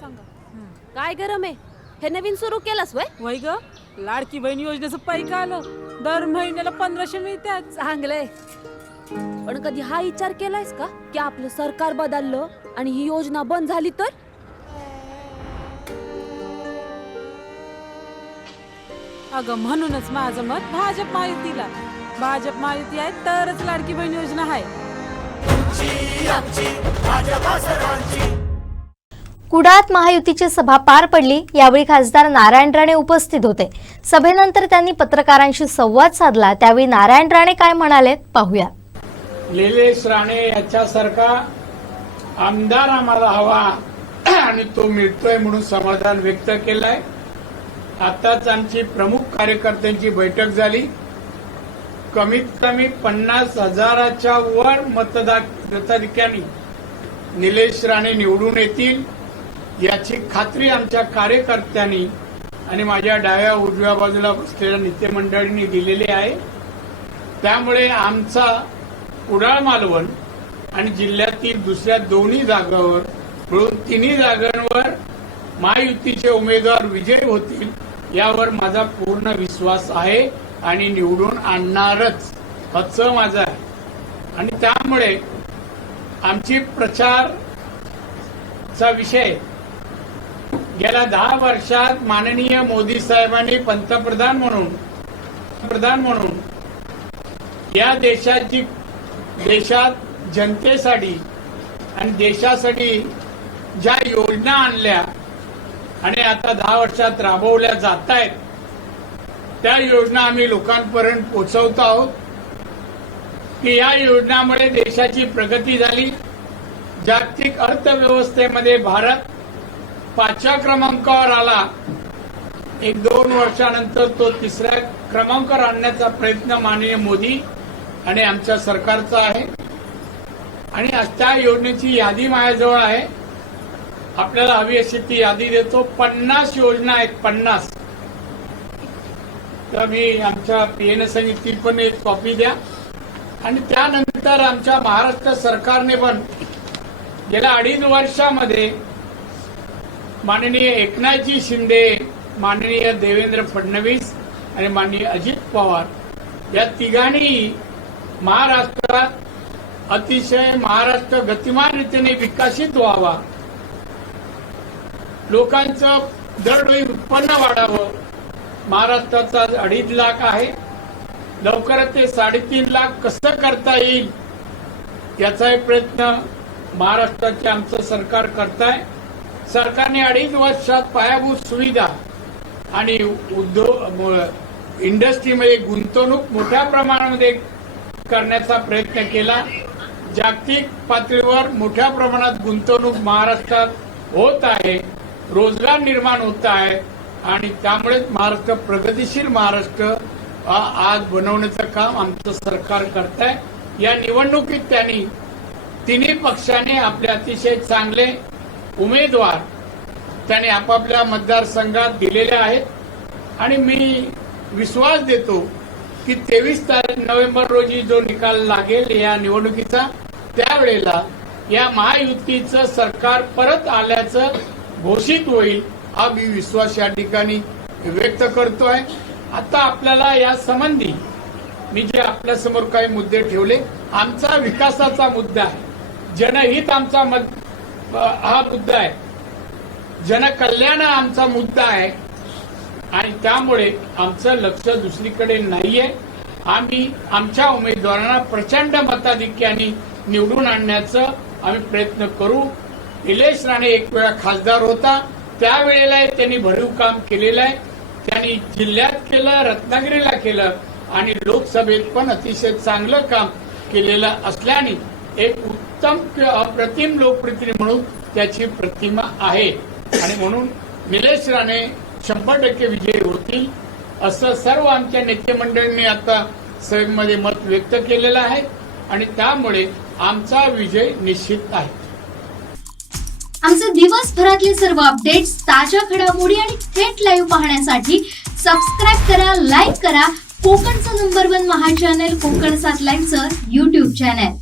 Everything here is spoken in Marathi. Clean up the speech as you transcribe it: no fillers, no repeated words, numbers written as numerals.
सांगा. काय गरम आहे? हे नवीन सुरू केलंस वय? वय ग, लाडकी बहीण योजनेचं पैक आलं. दर महिन्याला 1500 मिळतात. चांगलंय. पण कधी हा विचार केलायस का की आपलं सरकार बदललं आणि ही योजना बंद झाली तर? अगं म्हणूनच माझं मत भाजप महायुतीला. भाजप महायुती आहे तरच लाडकी बहीण योजना आहे. कुडाळत महायुतीची सभा पार पडली. यावेळी खासदार नारायण राणे उपस्थित होते. सभेनंतर त्यांनी पत्रकारांशी संवाद साधला. त्यावेळी नारायण राणे काय म्हणाले पाहूया. निलेश राणे याच्यासारखा आमदार आम्हाला हवा आणि तो मिळतोय म्हणून समाधान व्यक्त केलंय. आताच आमची प्रमुख कार्यकर्त्यांची बैठक झाली. कमीत कमी 50,000च्या वर मताधिक्यांनी निलेश राणे निवडून येतील याची खात्री आमच्या कार्यकर्त्यांनी आणि माझ्या डाव्या उजव्या बाजूला बसलेल्या नेते मंडळींनी दिलेली आहे. त्यामुळे आमचा कुडाळ मालवण आणि जिल्ह्यातील दुसऱ्या दोन्ही जागांवर मिळून तिन्ही जागांवर महायुतीचे उमेदवार विजयी होतील यावर माझा पूर्ण विश्वास आहे आणि निवडून आणणारच असं माझं आहे. आणि त्यामुळे आमची प्रचारचा विषय गेल्या 10 वर्षात माननीय मोदी साहेबांनी पंतप्रधान म्हणून या देशात जनतेसाठी आणि देशासाठी ज्या योजना आणल्या आणि आता 10 वर्षात राबवल्या जात आहेत त्या योजना आम्ही लोकांपर्यंत पोहोचवतो आहोत की या योजनामुळे देशाची प्रगती झाली. जागतिक अर्थव्यवस्थेमध्ये भारत 5व्या क्रमांकावर आला. 1-2 वर्षानंतर तो 3ऱ्या क्रमांकावर आणण्याचा प्रयत्न माननीय मोदी आणि आमच्या सरकारचा आहे. आणि त्या योजनेची यादी माझ्याजवळ आहे. आपल्याला हवी अशी ती यादी देतो. 50 योजना आहेत. 50. तर मी आमच्या पीएनए सांगितली पण एक कॉपी द्या. आणि त्यानंतर आमच्या महाराष्ट्र सरकारने पण गेल्या 2.5 वर्षामध्ये माननीय एकनाथजी शिंदे, माननीय देवेंद्र फडणवीस आणि माननीय अजित पवार या तिघांनी महाराष्ट्रात अतिशय महाराष्ट्र गतिमान रीतीने विकसित व्हावा, लोकांचं दरडोई उत्पन्न वाढावं. महाराष्ट्राचा 2.5 लाख आहे. लवकरच ते 3.5 लाख कसं करता येईल याचा प्रयत्न महाराष्ट्राचे आमचं सरकार करत आहे. सरकारने 2.5 वर्षात पायाभूत सुविधा आणि उद्योग इंडस्ट्रीमध्ये गुंतवणूक मोठ्या प्रमाणामध्ये करण्याचा प्रयत्न केला. जागतिक पातळीवर मोठ्या प्रमाणात गुंतवणूक महाराष्ट्रात होत आहे. रोजगार निर्माण होत आहे आणि त्यामुळे महाराष्ट्र प्रगतिशील महाराष्ट्र आज बनवण्याचं काम आमचं सरकार करत आहे. या निवडणुकीत त्यांनी तिन्ही पक्षाने आपले अतिशय चांगले उमेदवार त्यांनी आपापल्या मतदारसंघात दिलेले आहेत. आणि मी विश्वास देतो की 23 नोव्हेंबर रोजी जो निकाल लागेल या निवडणुकीचा त्यावेळेला या महायुतीचं सरकार परत आल्याचं घोषित होईल हा मी विश्वास या ठिकाणी व्यक्त करतोय. आता आपल्याला या संबंधी मी जे आपल्या समोर काही मुद्दे ठेवले, आमचा विकासाचा मुद्दा आहे, जनहित आमचा हा मुद्दा आहे, जनकल्याण आमचा मुद्दा आहे आणि त्यामुळे आमचं लक्ष दुसरीकडे नाहीये. आम्ही आमच्या उमेदवारांना प्रचंड मताधिक्याने निवडून आणण्याचं आम्ही प्रयत्न करू. निलेश राणे एक वेळा खासदार होता, त्यावेळेला त्यांनी भरीव काम केलेलं आहे. त्यांनी जिल्ह्यात केलं, रत्नागिरीला केलं आणि लोकसभेत पण अतिशय चांगलं काम केलेलं असल्याने एक उत्तम अप्रतिम लोकप्रतिनिधी म्हणून त्याची प्रतिमा आहे. आणि म्हणून निलेश राणे 100% विजयी होतील असं सर्व आमच्या नेते मंडळींनी आता सभेमध्ये मत व्यक्त केलेलं आहे आणि त्यामुळे आमचा विजय निश्चित आहे. आमचे दिवसभरातले सर्व अपडेट्स, ताज्या घडामोडी आणि थेट लाईव्ह पाहण्यासाठी सबस्क्राईब करा, लाईक करा कोकणचं नंबर 1 महा चॅनल कोकण 7 लाईव्हचं YouTube चॅनल.